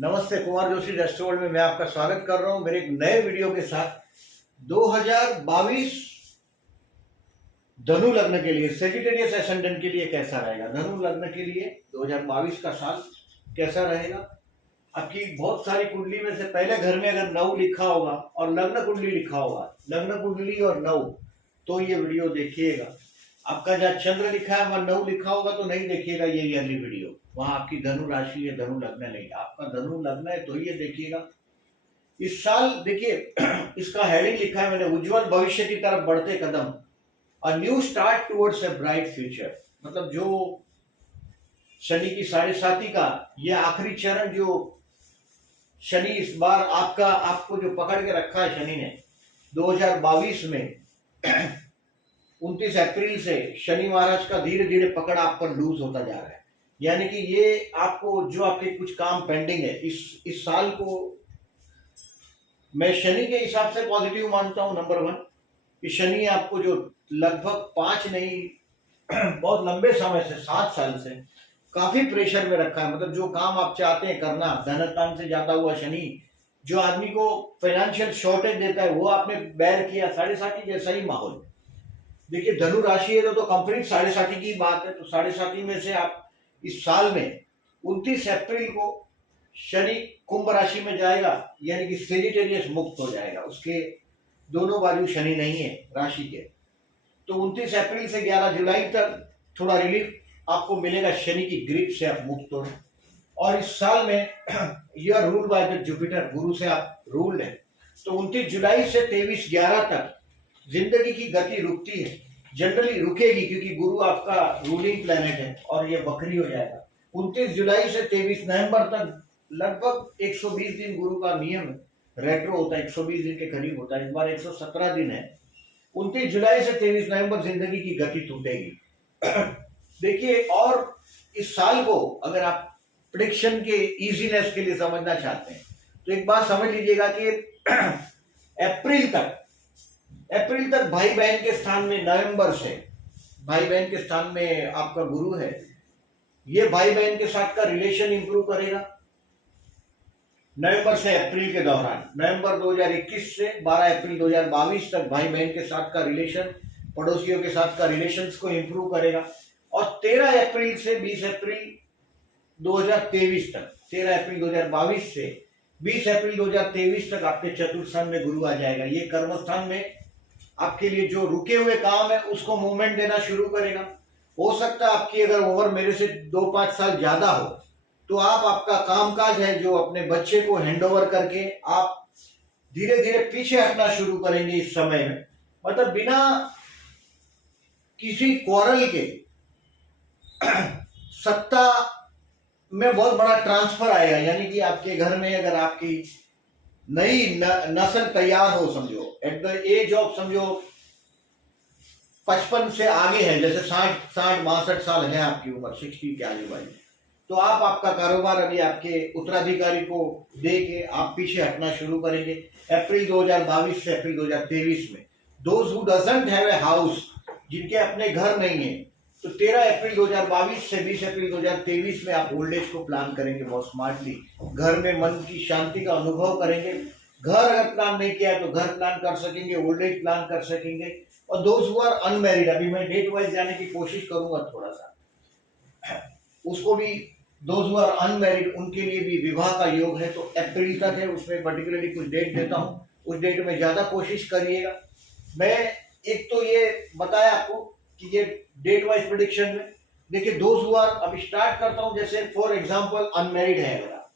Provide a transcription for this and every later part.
नमस्ते, कुमार जोशी रेस्टोरेंट में मैं आपका स्वागत कर रहा हूं मेरे एक नए वीडियो के साथ। 2022 धनु लग्न के लिए, सेजिटेरियस एसेंडेंट के लिए कैसा रहेगा? धनु लग्न के लिए 2022 का साल कैसा रहेगा? आपकी बहुत सारी कुंडली में से पहले घर में अगर 9 लिखा होगा और लग्न कुंडली लिखा होगा, लग्न कुंडली और 9, तो ये वीडियो देखिएगा। आपका जहाँ चंद्र लिखा है वहां 9 लिखा होगा तो नहीं देखिएगा ये ईयरली वीडियो। वहां आपकी धनु राशि है, धनु लग्न नहीं। आपका धनु लग्न है तो ये देखिएगा। इस साल देखिए इसका हेडिंग लिखा है मैंने, उज्जवल भविष्य की तरफ बढ़ते कदम, a new start towards a bright future. मतलब जो शनि की 7.5 का ये आखिरी चरण, जो शनि इस बार आपको जो पकड़ के रखा है शनि ने 2022 में 29 अप्रैल से शनि महाराज का धीरे धीरे पकड़ आप पर लूज होता जा रहा है। यानी कि ये आपको जो आपके कुछ काम पेंडिंग है इस साल को मैं शनि के हिसाब से पॉजिटिव मानता हूं। नंबर 1 कि शनि आपको जो लगभग 5 नहीं बहुत लंबे समय से 7 साल से काफी प्रेशर में रखा है। मतलब जो काम आप चाहते हैं करना, धनस्थान से जाता हुआ शनि जो आदमी को फाइनेंशियल शॉर्टेज देता है वो आपने बैर किया। 7.5 जैसा ही माहौल। देखिए धनु राशि है तो कंप्लीट 7.5 की बात है। तो 7.5 में से आप इस साल में 29 अप्रैल को शनि कुंभ राशि में जाएगा, यानी कि सेजिटेरियस मुक्त हो जाएगा। उसके दोनों बाजू शनि नहीं है राशि के। तो 29 अप्रैल से 11 जुलाई तक थोड़ा रिलीफ आपको मिलेगा, शनि की ग्रिप से आप मुक्त हो। और इस साल में यह रूल बाय द जुपिटर, गुरु से आप रूल्ड है। तो 29 जुलाई से 23/11 तक जिंदगी की गति रुकती है, जनरली रुकेगी, क्योंकि गुरु आपका रूलिंग प्लैनेट है और ये वक्री हो जाएगा। 29 जुलाई से 23 नवंबर तक लगभग 120 दिन गुरु का नियम रेट्रो होता है, 120 दिन के करीब होता है। इस बार 117 दिन है। 29 जुलाई से 23 नवंबर जिंदगी की गति टूटेगी। देखिए, और इस साल को अगर आप प्रेडिक्शन के इजीनेस के लिए समझना चाहते हैं तो एक बात समझ लीजिएगा कि अप्रैल तक भाई बहन के स्थान में, नवंबर से भाई बहन के स्थान में आपका गुरु है। ये भाई बहन के साथ का रिलेशन इंप्रूव करेगा नवंबर से अप्रैल के दौरान। नवंबर 2021 से 12 अप्रैल 2022 तक भाई बहन के साथ का रिलेशन, पड़ोसियों के साथ का रिलेशंस को इंप्रूव करेगा। और 13 अप्रैल से 20 अप्रैल 2023 तक, 13 अप्रैल 2022 से 20 अप्रैल 2023 तक आपके चतुर्थ स्थान में गुरु आ जाएगा। ये कर्म स्थान में आपके लिए जो रुके हुए काम है उसको मूवमेंट देना शुरू करेगा। हो सकता है आपकी अगर उम्र मेरे से 2-5 साल ज्यादा हो तो आप आपका कामकाज है जो अपने बच्चे को हैंडओवर करके आप धीरे धीरे पीछे हटना शुरू करेंगे इस समय में। मतलब बिना किसी क्वारल के सत्ता में बहुत बड़ा ट्रांसफर आएगा। यानी कि आपके घर में अगर आपकी नई नस्ल तैयार हो, समझो एट द एज ऑफ, समझो 55 से आगे है, जैसे 60-62 साल है आपकी उम्र, 60 के आजू बाजू, तो आप आपका कारोबार अभी आपके उत्तराधिकारी को दे के आप पीछे हटना शुरू करेंगे अप्रैल 2022 से अप्रैल 2023 में। Those who doesn't have a house, जिनके अपने घर नहीं है, तो 13 अप्रैल 2022 से 20 अप्रैल 2023 में आप ओल्ड एज को प्लान करेंगे बहुत स्मार्टली। घर में मन की शांति का अनुभव करेंगे। घर अगर प्लान नहीं किया है तो घर प्लान कर सकेंगे, ओल्ड एज प्लान कर सकेंगे। और दोज हु आर अनमैरिड, अभी मैं डेट वाइज जाने की कोशिश करूंगा थोड़ा सा, उसको भी, दोज हु आर अनमैरिड उनके लिए भी विवाह का योग है। तो अप्रैल तक है, उसमें पर्टिकुलरली कुछ डेट देता हूँ, उस डेट में ज्यादा कोशिश करिएगा। मैं एक तो ये बताया आपको कि ये डेट वाइज प्रेडिक्शन में देखिए, दोज हु आर, अभी स्टार्ट करता हूं, जैसे फॉर एग्जांपल अनमैरिड है अगर आप,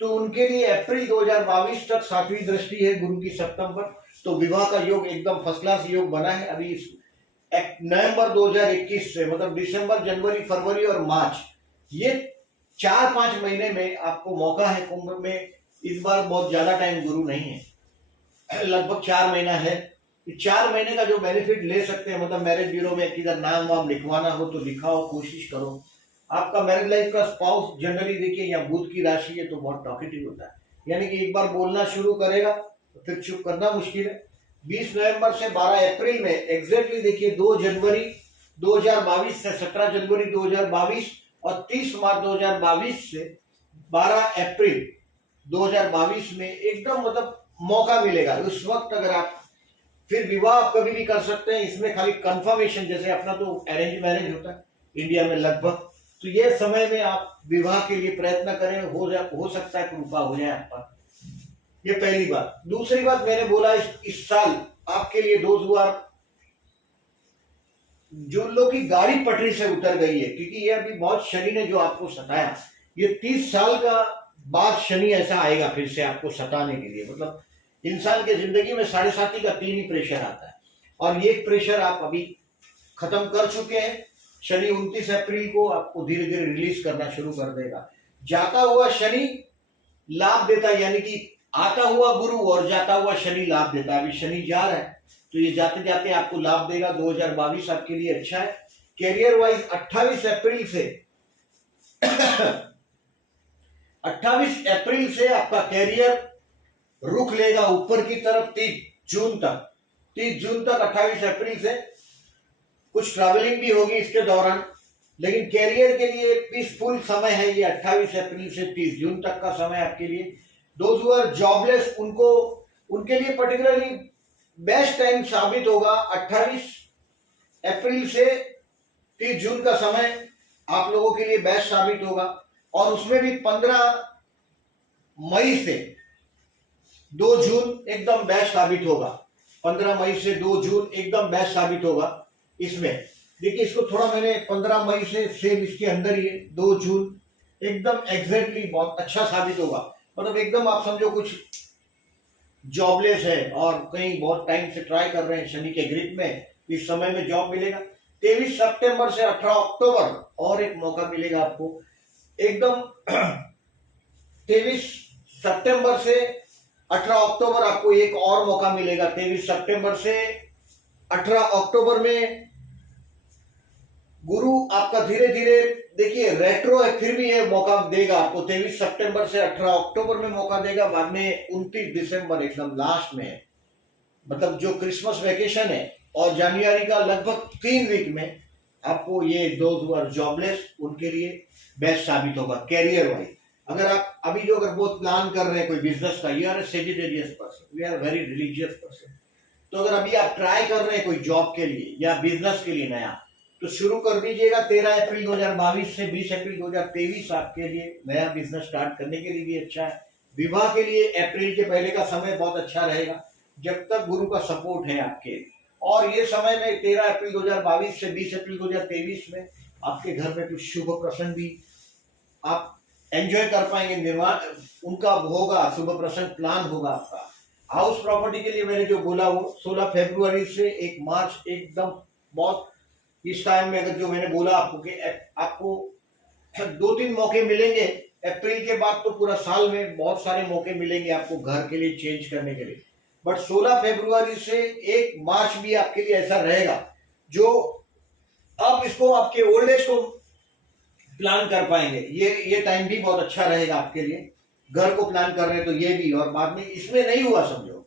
तो उनके लिए अप्रैल 2022 तक 7वीं दृष्टि है गुरु की सप्तम पर, तो विवाह का योग एकदम फर्स्ट क्लास योग बना है। अभी नवंबर 2021 से, मतलब दिसंबर, जनवरी, फरवरी और मार्च, ये 4-5 महीने में आपको मौका है कुंभ में। इस बार बहुत ज्यादा टाइम गुरु नहीं है, लगभग 4 महीना है। 4 महीने का जो बेनिफिट ले सकते हैं, मतलब मैरिज ब्यूरो में किधर नाम वाम लिखवाना हो तो लिखाओ, कोशिश करो। आपका मैरिज लाइफ का स्पाउस जनरली देखिए, या बुध की राशि है तो बहुत टॉकेटिव होता है, यानी कि एक बार बोलना शुरू करेगा तो फिर चुप करना मुश्किल है। 20 नवंबर से 12 अप्रैल में एग्जैक्टली देखिए 2 जनवरी 2022 से 17 जनवरी 2022 और 30 मार्च 2022 से 12 अप्रैल 2022 में एकदम मतलब मौका मिलेगा। उस वक्त अगर आप फिर विवाह आप कभी भी कर सकते हैं। इसमें खाली कंफर्मेशन, जैसे अपना तो अरेंज मैरिज होता है इंडिया में लगभग, तो ये समय में आप विवाह के लिए प्रयत्न करें, हो सकता है कृपा हो जाए आप पर। ये पहली बात। दूसरी बात मैंने बोला इस साल आपके लिए जो लोग की गाड़ी पटरी से उतर गई है, क्योंकि ये अभी बहुत शनि ने जो आपको सताया, ये 30 साल का बाद शनि ऐसा आएगा फिर से आपको सताने के लिए। मतलब इंसान के जिंदगी में 7.5 का 3 ही प्रेशर आता है, और ये प्रेशर आप अभी खत्म कर चुके हैं। शनि 29 अप्रैल को आपको धीरे धीरे रिलीज करना शुरू कर देगा। जाता हुआ शनि लाभ देता है, यानी कि आता हुआ गुरु और जाता हुआ शनि लाभ देता है। अभी शनि जा रहा है तो ये जाते जाते आपको लाभ देगा। 2022 आपके लिए अच्छा है। कैरियर वाइज 28 अप्रैल से आपका कैरियर रुख लेगा ऊपर की तरफ 30 जून तक। 28 अप्रैल से कुछ ट्रैवलिंग भी होगी इसके दौरान, लेकिन कैरियर के लिए पीसफुल समय है ये 28 अप्रैल से 30 जून तक का समय आपके लिए। दोज हु आर जॉबलेस उनके लिए पर्टिकुलरली बेस्ट टाइम साबित होगा 28 अप्रैल से 30 जून का समय आप लोगों के लिए बेस्ट साबित होगा। और उसमें भी 15 मई से 2 जून एकदम बेस्ट साबित होगा। 15 मई से 2 जून एकदम बेस्ट साबित होगा। इसमें देखिए, इसको थोड़ा मैंने 15 मई से सेम इसके अंदर ही 2 जून एकदम एग्जैक्टली बहुत अच्छा साबित होगा। मतलब एकदम आप समझो कुछ जॉबलेस है और कहीं बहुत टाइम से ट्राई कर रहे हैं शनि के ग्रिप में, इस समय में जॉब मिलेगा। 23 सितंबर से 18 अक्टूबर और एक मौका मिलेगा आपको एकदम। 23 सितंबर से 18 अक्टूबर आपको एक और मौका मिलेगा। 23 सितंबर से 18 अक्टूबर में गुरु आपका धीरे धीरे देखिए रेट्रो है, फिर भी ये मौका देगा आपको। 23 सितंबर से 18 अक्टूबर में मौका देगा। बाद में 29 दिसंबर एकदम लास्ट में, मतलब जो क्रिसमस वेकेशन है और जनवरी का लगभग 3 वीक में आपको ये दोस्त जॉबलेस उनके लिए बेस्ट साबित होगा कैरियर वाइज। अगर आप अभी जो अगर बहुत प्लान कर रहे हैं कोई बिजनेस का, you are a Sagittarius person, we are very religious person, तो अगर अभी आप ट्राई कर रहे हैं कोई जॉब के लिए या बिजनेस के लिए नया, तो शुरू कर दीजिएगा। 13 अप्रैल 2022 से 20 अप्रैल 2023 आपके लिए नया बिजनेस स्टार्ट करने के लिए भी अच्छा है। विवाह के लिए अप्रैल के पहले का समय बहुत अच्छा रहेगा, जब तक गुरु का सपोर्ट है आपके। और ये समय में 13 अप्रैल 2022 से 20 अप्रैल 2023 में आपके घर में कुछ शुभ प्रसंग भी आप एंजॉय कर पाएंगे, निर्माण उनका होगा, शुभ प्रसंग प्लान होगा आपका। हाउस प्रॉपर्टी के लिए मैंने जो बोला वो 16 फरवरी से 1 मार्च एकदम बहुत इस टाइम में, अगर जो मैंने बोला आपको कि आपको 2-3 मौके मिलेंगे अप्रैल के बाद, तो पूरा साल में बहुत सारे मौके मिलेंगे आपको घर के लिए चेंज करने के लिए। बट 16 फरवरी से 1 मार्च भी आपके लिए ऐसा रहेगा जो अब इसको आपके ओल्ड एज को प्लान कर पाएंगे। ये टाइम भी बहुत अच्छा रहेगा आपके लिए, घर को प्लान कर रहे हैं तो ये भी। और बाद में इसमें नहीं हुआ समझो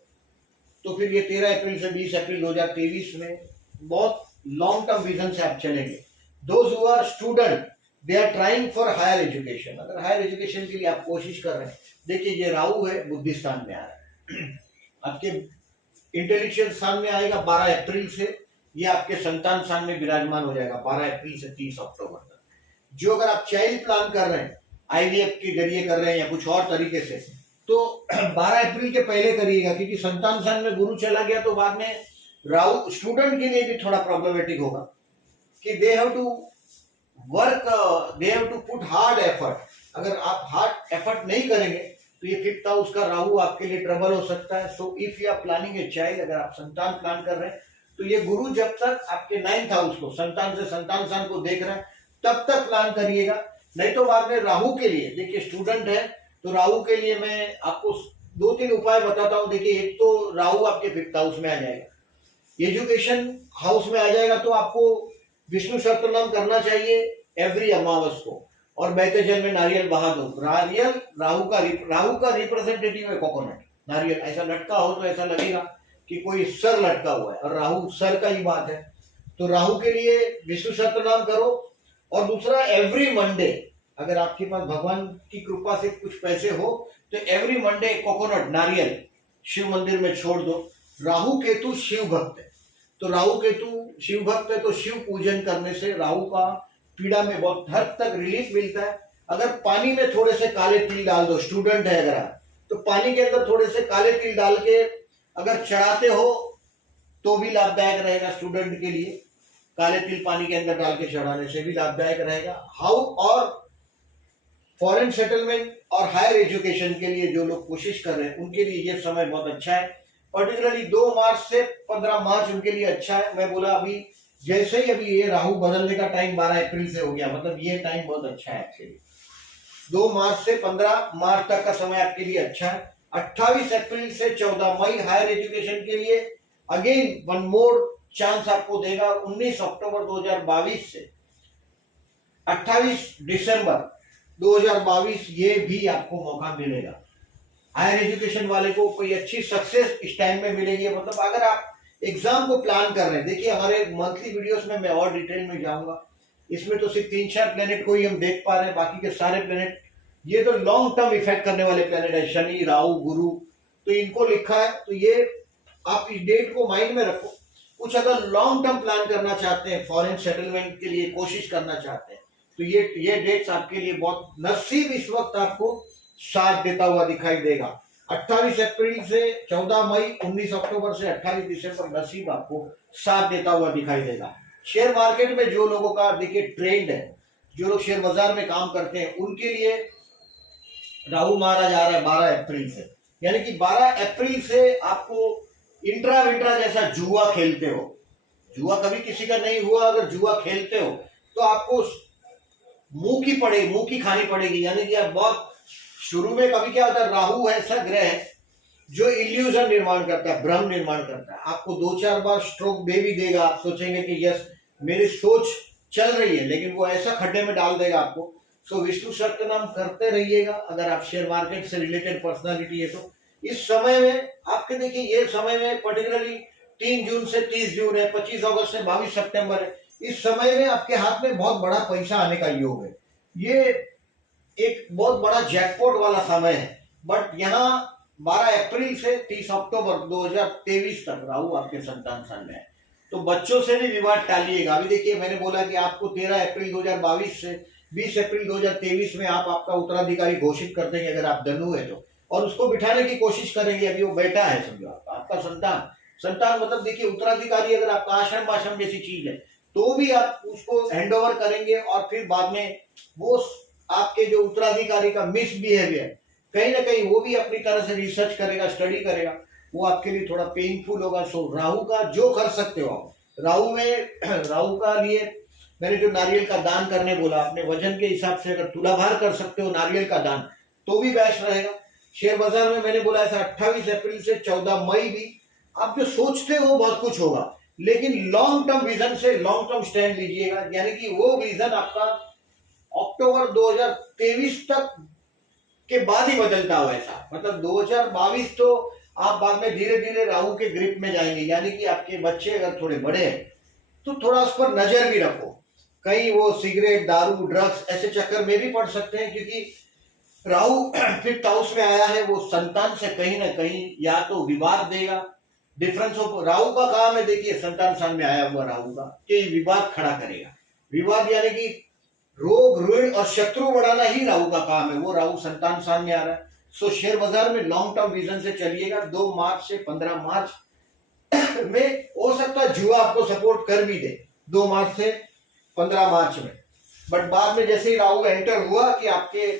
तो फिर ये 13 अप्रैल से 20 अप्रैल 2023 में बहुत लॉन्ग टर्म विजन से आप चलेंगे। Those who are student they are trying for higher education, अगर हायर एजुकेशन के लिए आप कोशिश कर रहे हैं, देखिए ये राहु है बुद्धि स्थान में आ रहा है, आपके इंटेलिजेंस स्थान में आएगा 12 अप्रैल से, ये आपके संतान स्थान में विराजमान हो जाएगा 12 अप्रैल से 30 अक्टूबर तक। जो अगर आप चाइल्ड प्लान कर रहे हैं IVF के जरिए कर रहे हैं या कुछ और तरीके से, तो 12 अप्रैल के पहले करिएगा, क्योंकि संतान स्थान में गुरु चला गया तो बाद में राहु स्टूडेंट के लिए भी थोड़ा प्रॉब्लमेटिक होगा कि they have to work, they have to put hard effort. अगर आप हार्ड एफर्ट नहीं करेंगे तो ये 5th हाउस का राहु आपके लिए ट्रबल हो सकता है। So if you are planning a child, अगर आप संतान प्लान कर रहे हैं, तो ये गुरु जब तक आपके 9th हाउस को संतान से संतान स्थान को देख रहे हैं तब तक प्लान करिएगा। नहीं तो बाद में राहु के लिए, देखिए स्टूडेंट है तो राहु के लिए मैं आपको 2-3 उपाय बताता हूं। देखिए एक तो राहु आपके 5th हाउस में आ जाएगा, एजुकेशन हाउस में आ जाएगा, तो आपको विष्णु सहस्त्रनाम करना चाहिए एवरी अमावस को, और बहते जल में नारियल बहा दो। नारियल राहु का रिप्रेजेंटेटिव है कोकोनट, नारियल ऐसा लटका हो तो ऐसा लगेगा कि कोई सर लटका हुआ है, और राहु सर का ही बात है। तो राहु के लिए विष्णु सहस्त्रनाम करो। और दूसरा, एवरी मंडे अगर आपके पास भगवान की कृपा से कुछ पैसे हो तो एवरी मंडे कोकोनट नारियल शिव मंदिर में छोड़ दो। राहु केतु शिव भक्त है, तो राहु केतु शिव भक्त है, तो शिव पूजन करने से राहु का पीड़ा में बहुत हद तक रिलीफ मिलता है। अगर पानी में थोड़े से काले तिल डाल दो, स्टूडेंट है अगर आप, तो पानी के अंदर थोड़े से काले तिल डाल के अगर चढ़ाते हो तो भी लाभदायक रहेगा स्टूडेंट के लिए। काले तिल पानी के अंदर डाल के चढ़ाने से भी लाभदायक रहेगा। हाउ और फॉरेन सेटलमेंट और हायर एजुकेशन के लिए जो लोग कोशिश कर रहे हैं उनके लिए ये समय बहुत अच्छा है। पर्टिकुलरली 2 मार्च से 15 मार्च उनके लिए अच्छा है। मैं बोला अभी जैसे ही अभी ये राहु बदलने का टाइम 12 अप्रैल से हो गया, मतलब ये टाइम बहुत अच्छा है एक्चुअली। 2 मार्च से 15 मार्च तक का समय आपके लिए अच्छा है। 28 अप्रैल से 14 मई हायर एजुकेशन के लिए अगेन वन मोर चांस आपको देगा। 19 अक्टूबर 2022 से 28 दिसंबर 2022 ये भी आपको मौका मिलेगा। हायर एजुकेशन वाले को कोई अच्छी सक्सेस इस टाइम में मिलेगी। मतलब अगर आप एग्जाम को प्लान कर रहे हैं, देखिए हमारे मंथली वीडियोस में मैं और डिटेल में जाऊंगा। इसमें तो सिर्फ 3-4 प्लेनेट को ही हम देख पा रहे हैं, बाकी के सारे प्लेनेट ये तो लॉन्ग टर्म इफेक्ट करने वाले प्लेनेट है, शनि राहु गुरु, तो इनको लिखा है। तो ये आप इस डेट को माइंड में रखो। कुछ अगर लॉन्ग टर्म प्लान करना चाहते हैं, फॉरेन सेटलमेंट के लिए कोशिश करना चाहते हैं, तो ये डेट्स आपके लिए बहुत नसीब इस वक्त आपको साथ देता हुआ दिखाई देगा। 28 अप्रैल से 14 मई, 19 अक्टूबर से 28 दिसंबर नसीब आपको साथ देता हुआ दिखाई देगा। शेयर मार्केट में जो लोगों का देखिए ट्रेंड है, जो लोग शेयर बाजार में काम करते हैं उनके लिए राहु मारा जा रहा है 12 अप्रैल से। यानी कि 12 अप्रैल से आपको इंट्रा विंट्रा जैसा जुआ खेलते हो, जुआ कभी किसी का नहीं हुआ, अगर जुआ खेलते हो तो आपको मुंह की खानी पड़ेगी। यानी कि आप बहुत शुरू में कभी क्या होता है, राहु ऐसा ग्रह जो इल्यूजन निर्माण करता है, भ्रम निर्माण करता है। आपको 2-4 बार स्ट्रोक दे भी देगा, आप सोचेंगे कि यस मेरी सोच चल रही है, लेकिन वो ऐसा खड्डे में डाल देगा आपको। सो विष्णु सहस्त्रनाम करते रहिएगा अगर आप शेयर मार्केट से रिलेटेड पर्सनालिटी है तो। इस समय में आपके देखिए ये समय में पर्टिकुलरली 3 जून से 30 जून है, 25 अगस्त से 22 सितंबर है, इस समय में आपके हाथ में बहुत बड़ा पैसा आने का योग है। ये एक बहुत बड़ा जैकपॉट वाला समय है। बट यहाँ 12 अप्रैल से 30 अक्टूबर 2023 तक राहु आपके संतान स्थान में है, तो बच्चों से भी विवाद टालिएगा। अभी देखिए मैंने बोला कि आपको 13 अप्रैल 2022 से 20 अप्रैल 2023 में आप आपका उत्तराधिकारी घोषित कर देंगे अगर आप धनु है तो, और उसको बिठाने की कोशिश करेंगे। अभी वो बेटा है समझो आपका संतान मतलब देखिए उत्तराधिकारी अगर आपका आश्रम जैसी चीज है तो भी आप उसको हैंड ओवर करेंगे, और फिर बाद में वो आपके जो उत्तराधिकारी का मिसबिहेवियर कहीं ना कहीं वो भी अपनी तरह से रिसर्च करेगा, स्टडी करेगा, वो आपके लिए थोड़ा पेनफुल होगा। सो राहु का जो कर सकते हो आप, राहु का लिए मैंने जो नारियल का दान करने बोला, अपने वजन के हिसाब से अगर तुलाभार कर सकते हो नारियल का दान तो भी बेस्ट रहेगा। शेयर बाजार में मैंने बोला ऐसा 28 अप्रैल से 14 मई भी आप जो सोचते हो बहुत कुछ होगा, लेकिन लॉन्ग टर्म विजन से लॉन्ग टर्म स्टैंड लीजिएगा। यानी कि वो विजन आपका अक्टूबर 2023 तक के बाद ही बदलता हुआ ऐसा, मतलब 2022 तो आप बाद में धीरे धीरे राहु के ग्रिप में जाएंगे। यानी कि आपके बच्चे अगर थोड़े बड़े हैं तो थोड़ा उस पर नजर भी रखो, कहीं वो सिगरेट दारू ड्रग्स ऐसे चक्कर में भी पड़ सकते हैं, क्योंकि राहु 5th हाउस में आया है, वो संतान से कहीं ना कहीं या तो विवाद देगा। डिफरेंस ऑफ राहु का काम है, देखिए संतान स्थान में आया हुआ राहु का कि विवाद खड़ा करेगा। विवाद यानी कि रोग ऋण और शत्रु बढ़ाना ही राहु का काम है, वो राहु संतान स्थान में आ रहा है। सो शेयर बाजार में लॉन्ग टर्म विजन से चलिएगा। 2 मार्च से 15 मार्च में हो सकता है जुआ आपको सपोर्ट कर भी दे 2 मार्च से 15 मार्च में, बट बाद में जैसे ही राहु एंटर हुआ कि आपके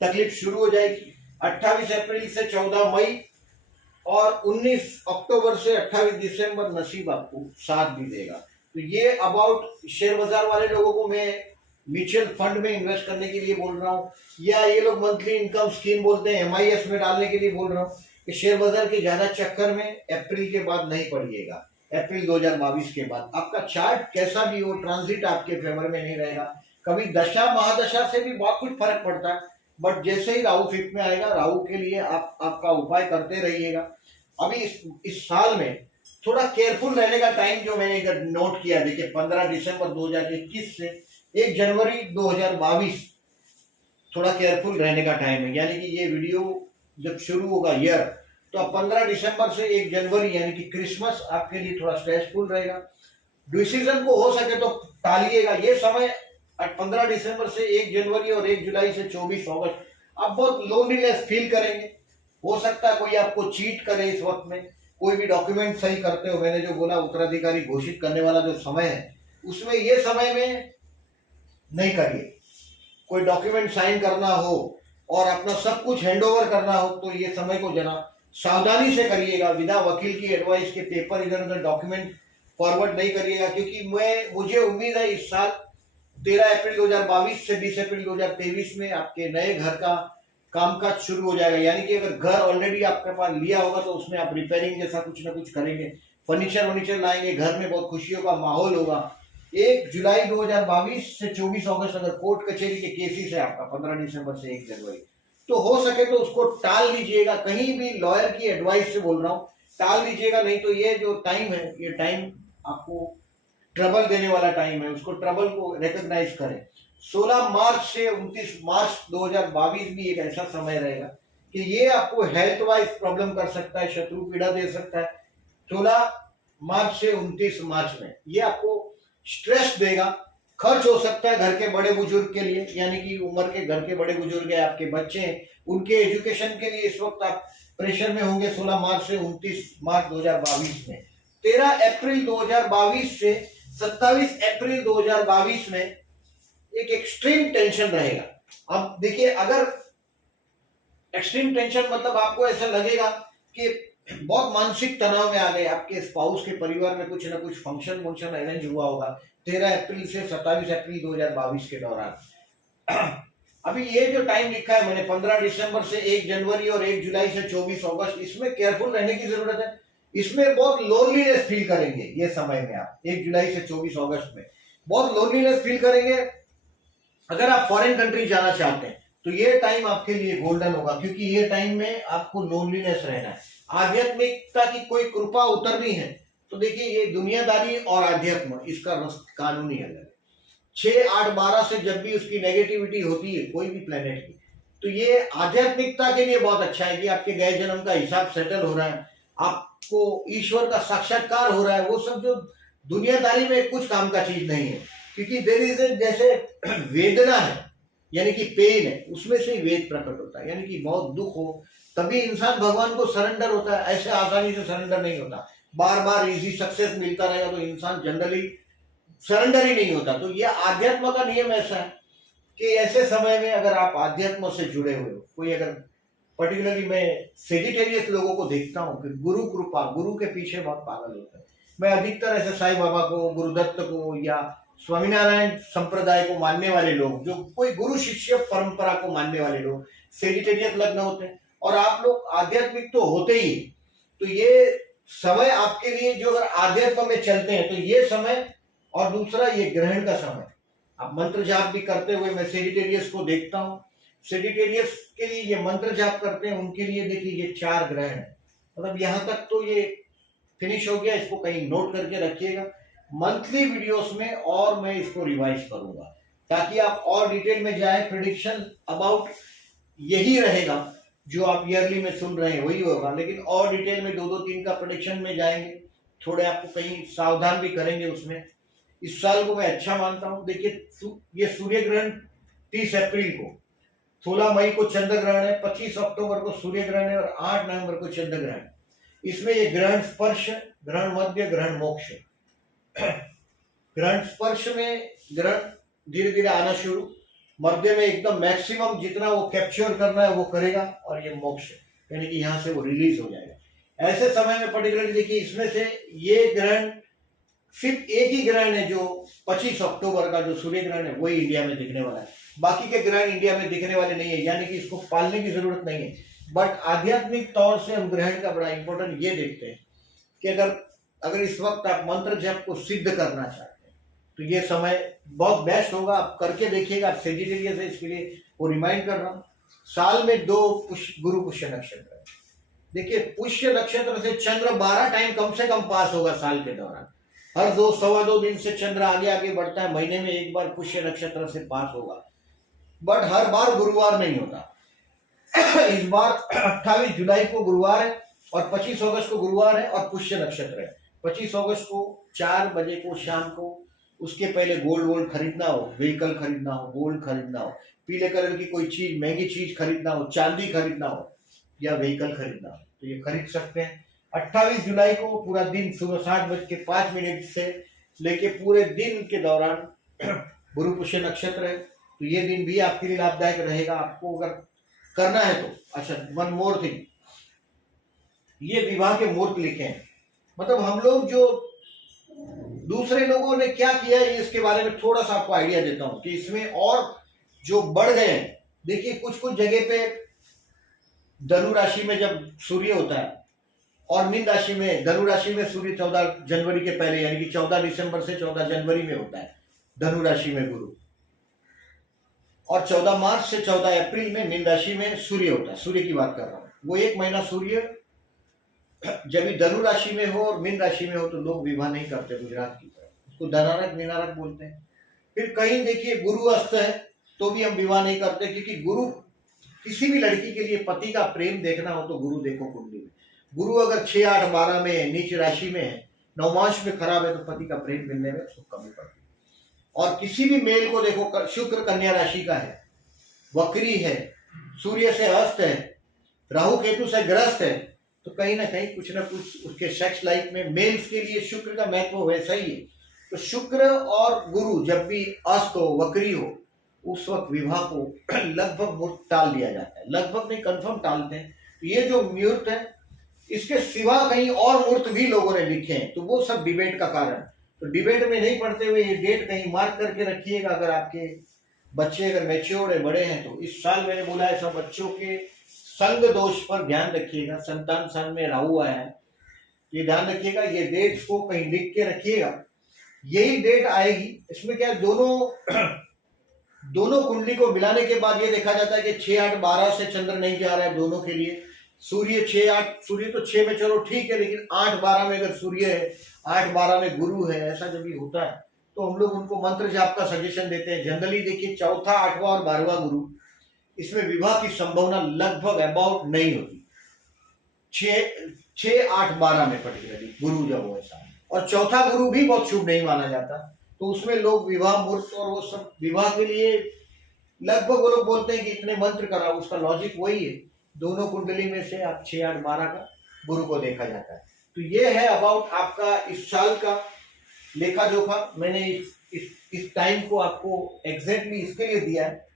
तकलीफ शुरू हो जाएगी। 28 अप्रैल से 14 मई और 19 अक्टूबर से 28 दिसंबर नसीब आपको साथ भी देगा। तो ये अबाउट शेयर बाजार वाले लोगों को मैं म्यूचुअल फंड में इन्वेस्ट करने के लिए बोल रहा हूँ, या ये लोग मंथली इनकम स्कीम बोलते हैं MIS में डालने के लिए बोल रहा हूँ कि शेयर बाजार के ज्यादा चक्कर में अप्रैल के बाद नहीं पड़िएगा। अप्रैल 2022 के बाद आपका चार्ट कैसा भी हो, ट्रांजिट आपके फेवर में नहीं रहेगा। कभी दशा महादशा से भी बहुत कुछ फर्क पड़ता है, बट जैसे ही राहु 5th में आएगा, राहु के लिए आपका उपाय करते रहिएगा। अभी इस साल में थोड़ा केयरफुल रहने का टाइम जो मैंने इधर नोट किया, देखिए 15 दिसंबर 2021 से 1 जनवरी 2022 थोड़ा केयरफुल रहने का टाइम है। यानी कि ये वीडियो जब शुरू होगा ईयर, तो अब 15 दिसंबर से 1 जनवरी यानी कि क्रिसमस आपके लिए थोड़ा स्ट्रेसफुल रहेगा। डिसीजन को हो सके तो टालिएगा। ये समय 15 दिसंबर से 1 जनवरी और 1 जुलाई से 24 अगस्त आप बहुत लोनलीनेस फील करेंगे। हो सकता है कोई आपको चीट करे इस वक्त में, कोई भी डॉक्यूमेंट सही करते हो। मैंने जो बोला उत्तराधिकारी घोषित करने वाला जो समय है, उसमें ये समय में नहीं करिए। कोई डॉक्यूमेंट साइन करना हो और अपना सब कुछ हैंडओवर करना हो तो ये समय को जरा सावधानी से करिएगा। बिना वकील की एडवाइस के पेपर इधर उधर डॉक्यूमेंट फॉरवर्ड नहीं करिएगा, क्योंकि मुझे उम्मीद है इस साल 13 अप्रैल 2022 से 20 अप्रैल 2023 में आपके नए घर का कामकाज शुरू हो जाएगा। यानी कि अगर घर ऑलरेडी आपके पास लिया होगा तो उसमें आप रिपेयरिंग जैसा कुछ ना कुछ करेंगे, फर्नीचर लाएंगे, घर में बहुत खुशियों का माहौल होगा। 1 जुलाई 2022 से 24 अगस्त अगर कोर्ट कचहरी के केसेस है आपका 15 दिसंबर से 1 जनवरी, तो हो सके तो उसको टाल लीजिएगा। कहीं भी लॉयर की एडवाइस से बोल रहा हूँ, टाल लीजिएगा। नहीं तो ये जो टाइम है, ये टाइम आपको ट्रबल देने वाला टाइम है। उसको ट्रबल को रिकॉग्नाइज करें। 16 मार्च से 29 मार्च 2022 भी एक ऐसा समय रहेगा कि ये आपको हेल्थ वाइज प्रॉब्लम कर सकता है, शत्रु पीड़ा दे सकता है। 16 मार्च से 29 मार्च में ये आपको स्ट्रेस देगा। खर्च हो सकता है घर के बड़े बुजुर्ग के लिए, यानी कि उम्र के घर के बड़े बुजुर्ग है, आपके बच्चे हैं, उनके एजुकेशन के लिए इस वक्त आप प्रेशर में होंगे। 16 मार्च से 29 मार्च 2022 में 13 अप्रैल 2022 से 27 अप्रैल 2022 में एक एक्सट्रीम टेंशन रहेगा। अब देखिए, अगर एक्सट्रीम टेंशन मतलब आपको ऐसा लगेगा कि बहुत मानसिक तनाव में आ गए, आपके स्पाउस के परिवार में कुछ ना कुछ फंक्शन अरेंज हुआ होगा 13 अप्रैल से 27 अप्रैल 2022 के दौरान। अभी ये जो टाइम लिखा है मैंने 15 दिसंबर से 1 जनवरी और 1 जुलाई से 24 अगस्त, इसमें केयरफुल रहने की जरूरत है। इसमें बहुत लोनलीनेस फील करेंगे ये समय में आप 1 जुलाई से 24 अगस्त में बहुत लोनलीनेस फील करेंगे। अगर आप फॉरेन कंट्री जाना चाहते हैं तो ये टाइम आपके लिए गोल्डन होगा, क्योंकि ये टाइम में आपको लोनलीनेस रहना है। आध्यात्मिकता की कोई कृपा उतरनी है तो देखिए, ये दुनियादारी और आध्यात्म इसका कानूनी अलग है। 6, 8, 12 से जब भी उसकी नेगेटिविटी होती है कोई भी प्लेनेट की, तो ये आध्यात्मिकता के लिए बहुत अच्छा है कि आपके गए जन्म का हिसाब सेटल हो रहा है, आपको ईश्वर का साक्षात्कार हो रहा है। वो सब जो दुनियादारी में कुछ काम का चीज नहीं है, क्योंकि देयर इज जैसे वेदना है यानी कि पेन है, उसमें से ही वेद प्रकट होता है। यानी कि बहुत दुख हो तभी इंसान भगवान को सरेंडर होता है, ऐसे आसानी से सरेंडर नहीं होता। बार बार इजी सक्सेस मिलता रहेगा तो इंसान जनरली सरेंडर ही नहीं होता। तो ये आध्यात्म का नियम ऐसा है कि ऐसे समय में अगर आप आध्यात्म से जुड़े हुए हो, कोई अगर पर्टिकुलरली मैं सेजिटेरियस लोगों को देखता हूँ कि गुरु कृपा, गुरु के पीछे बहुत पागल होता है। मैं अधिकतर ऐसे साईं बाबा को, गुरुदत्त को या स्वामीनारायण संप्रदाय को मानने वाले लोग, जो कोई गुरु शिष्य परंपरा को मानने वाले लोग सेजिटेरियस लग्न होते हैं, और आप लोग आध्यात्मिक तो होते ही। तो ये समय आपके लिए, जो अगर आध्यात्म में चलते हैं तो ये समय, और दूसरा ये ग्रहण का समय, आप मंत्र जाप भी करते हुए मैं सेजिटेरियस को देखता हूँ। सेजिटेरियस के लिए ये मंत्र जाप करते हैं, उनके लिए देखिए ये 4 ग्रहण है। मतलब यहाँ तक तो ये फिनिश हो गया, इसको कहीं नोट करके रखिएगा। मंथली वीडियोस में और मैं इसको रिवाइज करूंगा ताकि आप और डिटेल में जाए। प्रेडिक्शन अबाउट यही रहेगा जो आप ईयरली में सुन रहे हैं, वही होगा, लेकिन और डिटेल में 2-3 का प्रेडिक्शन में जाएंगे। थोड़े आपको कहीं सावधान भी करेंगे उसमें। इस साल को मैं अच्छा मानता हूं। देखिए, ये सूर्य ग्रहण 30 अप्रैल को, 16 मई को चंद्र ग्रहण है, 25 अक्टूबर को सूर्य ग्रहण है और 8 नवंबर को चंद्र ग्रहण। इसमें ये ग्रहण स्पर्श, ग्रहण मध्य, ग्रहण मोक्ष। ग्रहण स्पर्श में ग्रहण धीरे धीरे आना शुरू, मध्य में एकदम मैक्सिमम जितना वो कैप्चर करना है वो करेगा, और ये मोक्ष यानी कि यहाँ से वो रिलीज हो जाएगा। ऐसे समय में पर्टिकुलरली देखिए, इसमें से ये ग्रहण सिर्फ एक ही ग्रहण है जो 25 अक्टूबर का जो सूर्य ग्रहण है वही इंडिया में दिखने वाला है। बाकी के ग्रहण इंडिया में दिखने वाले नहीं है, यानी कि इसको पालने की जरूरत नहीं है। बट आध्यात्मिक तौर से हम ग्रहण का बड़ा इंपॉर्टेंट ये देखते हैं कि अगर इस वक्त आप मंत्र जप को सिद्ध करना चाहते हैं तो ये समय बहुत बेस्ट होगा। आप करके देखिएगा। आप सेजिटेरियस है इसके लिए वो रिमाइंड कर रहा हूँ। साल में 2 गुरु पुष्य नक्षत्र है। देखिए, पुष्य नक्षत्र से चंद्र 12 टाइम कम से कम पास होगा साल के दौरान। हर 2 सवा 2 दिन से चंद्र आगे आगे बढ़ता है, महीने में एक बार पुष्य नक्षत्र से पास होगा। बट हर बार गुरुवार नहीं होता। इस बार 28 जुलाई को गुरुवार है और 25 अगस्त को गुरुवार है और पुष्य नक्षत्र है। 25 अगस्त को 4 बजे को शाम को, उसके पहले गोल्ड खरीदना हो, व्हीकल खरीदना हो, गोल्ड खरीदना हो, पीले कलर की कोई चीज, महंगी चीज खरीदना हो, चांदी खरीदना हो या व्हीकल खरीदना हो तो ये खरीद सकते हैं। 28 जुलाई को पूरा दिन सुबह 7:05 से लेके पूरे दिन के दौरान गुरु पुष्य नक्षत्र है, तो ये दिन भी आपके लिए लाभदायक रहेगा। आपको अगर करना है तो अच्छा, वन मोर थिंग, ये विवाह के मुहूर्त लिखे हैं, मतलब हम लोग जो दूसरे लोगों ने क्या किया है इसके बारे में थोड़ा सा आपको आइडिया देता हूं कि इसमें और जो बढ़ गए हैं। देखिए कुछ कुछ जगह पे धनु राशि में जब सूर्य होता है और मीन राशि में, धनु राशि में सूर्य 14 जनवरी के पहले यानी कि 14 दिसंबर से 14 जनवरी में होता है धनु राशि में गुरु, और 14 मार्च से 14 अप्रैल में मीन राशि में सूर्य होता है। सूर्य की बात कर रहा हूं, वो एक महीना सूर्य जब भी धनु राशि में हो और मीन राशि में हो तो लोग विवाह नहीं करते गुजरात की तरफ, उसको धनारक मीनारक बोलते हैं। फिर कहीं देखिए गुरु अस्त है तो भी हम विवाह नहीं करते, क्योंकि गुरु किसी भी लड़की के लिए पति का प्रेम देखना हो तो गुरु देखो कुंडली में। गुरु अगर 6, 8, 12 में नीच राशि में है, नवमांश में खराब है तो पति का प्रेम मिलने में उसको कमी पड़ती है। और किसी भी मेल को देखो, शुक्र कन्या राशि का है, वक्री है, सूर्य से अस्त है, राहु केतु से ग्रस्त है, तो कहीं ना कहीं कुछ ना कुछ उसके सेक्स लाइफ में मेल्स के लिए शुक्र का महत्व वैसा ही है। तो शुक्र और गुरु जब भी अस्त हो, वक्री हो, उस वक्त विवाह को लगभग मुहूर्त टाल दिया जाता है, लगभग नहीं कंफर्म टालते हैं। तो ये जो मुहूर्त है, इसके सिवा कहीं और मुहूर्त भी लोगों ने लिखे हैं, तो वो सब डिबेट का कारण। तो डिबेट में नहीं पढ़ते हुए ये डेट कहीं मार्क करके रखिएगा। अगर आपके बच्चे अगर मैच्योर है, बड़े हैं, तो इस साल मैंने बोला है सब बच्चों के संग दोष पर ध्यान रखिएगा। संतान संग में राहु आया है, ये ध्यान रखिएगा, ये डेट्स को कहीं लिख के रखिएगा। यही डेट आएगी, इसमें क्या दोनों कुंडली को मिलाने के बाद ये देखा जाता है कि 6, 8, 12 से चंद्र नहीं जा रहा है दोनों के लिए। सूर्य 6, 8, सूर्य तो 6 में चलो ठीक है, लेकिन 8, 12 में अगर सूर्य है, 8, 12 में गुरु है, ऐसा जब भी होता है तो हम लोग उनको मंत्र जाप का सजेशन देते हैं। जनरली देखिए 4था, 8वां और 12वां गुरु, इसमें विवाह की संभावना लगभग अबाउट नहीं होती। 6, 8, 12 में पर्टिकुलरली गुरु जब हो ऐसा, और चौथा गुरु भी बहुत शुभ नहीं माना जाता, तो उसमें लोग विवाह मुहूर्त और वो सब विवाह के लिए लगभग वो लोग बोलते हैं कि इतने मंत्र करा। उसका लॉजिक वही है, दोनों कुंडली में से आप 6, 8, 12 का गुरु को देखा जाता है। तो ये है अबाउट आपका इस साल का लेखा जोखा। मैंने इस टाइम को आपको एग्जैक्टली इसके लिए दिया है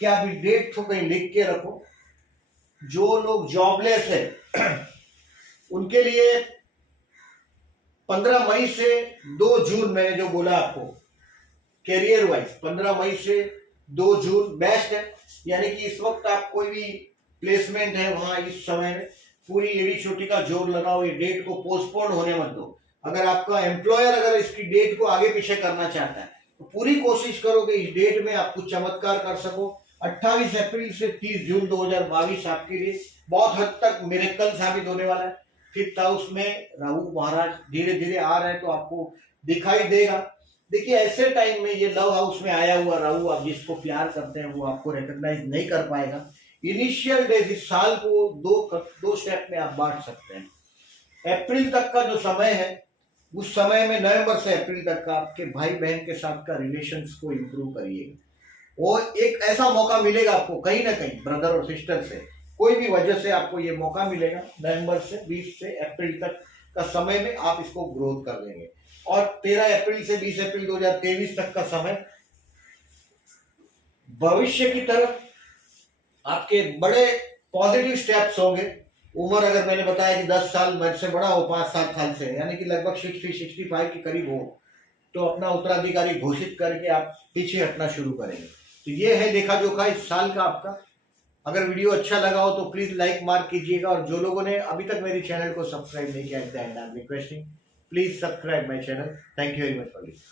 कि आप इस डेट को कहीं लिख के रखो। जो लोग जॉबलेस है उनके लिए 15 मई से 2 जून, मैंने जो बोला आपको कैरियर वाइज, 15 मई से 2 जून बेस्ट है। यानी कि इस वक्त आप कोई भी प्लेसमेंट है वहां इस समय में पूरी एड़ी चोटी का जोर लगाओ, ये डेट को पोस्टपोन होने मत दो। अगर आपका एम्प्लॉयर अगर इसकी डेट को आगे पीछे करना चाहता है तो पूरी कोशिश करो कि इस डेट में आप कुछ चमत्कार कर सको। 28 अप्रैल से 30 जून 2022 आपके लिए बहुत हद तक मिरेकल साबित होने वाला है। 5th हाउस में राहु महाराज धीरे धीरे आ रहे हैं, तो आपको दिखाई देगा। देखिए ऐसे टाइम में ये लव हाउस में आया हुआ राहु, आप जिसको प्यार करते हैं वो आपको रिकॉग्नाइज नहीं कर पाएगा। इनिशियल डेज इस साल को दो स्टेप में आप बांट सकते हैं। अप्रैल तक का जो समय है, उस समय में नवंबर से अप्रैल तक का आपके भाई बहन के साथ का रिलेशंस को इंप्रूव करिएगा। वो एक ऐसा मौका मिलेगा आपको कहीं ना कहीं, ब्रदर और सिस्टर से कोई भी वजह से आपको ये मौका मिलेगा। नवंबर से 20 से अप्रैल तक का समय में आप इसको ग्रोथ कर देंगे। और 13 अप्रैल से 20 अप्रैल 2023 तक का समय भविष्य की तरफ आपके बड़े पॉजिटिव स्टेप्स होंगे। उम्र अगर मैंने बताया कि 10 साल मेरे से बड़ा हो, 5-7 साल से, यानी कि लगभग 60-65 के करीब हो, तो अपना उत्तराधिकारी घोषित करके आप पीछे हटना शुरू करेंगे। तो ये है लेखा जोखा इस साल का आपका। अगर वीडियो अच्छा लगा हो तो प्लीज लाइक मार्क कीजिएगा, और जो लोगों ने अभी तक मेरे चैनल को सब्सक्राइब नहीं किया है, I am requesting please subscribe my channel. Thank you very much for this.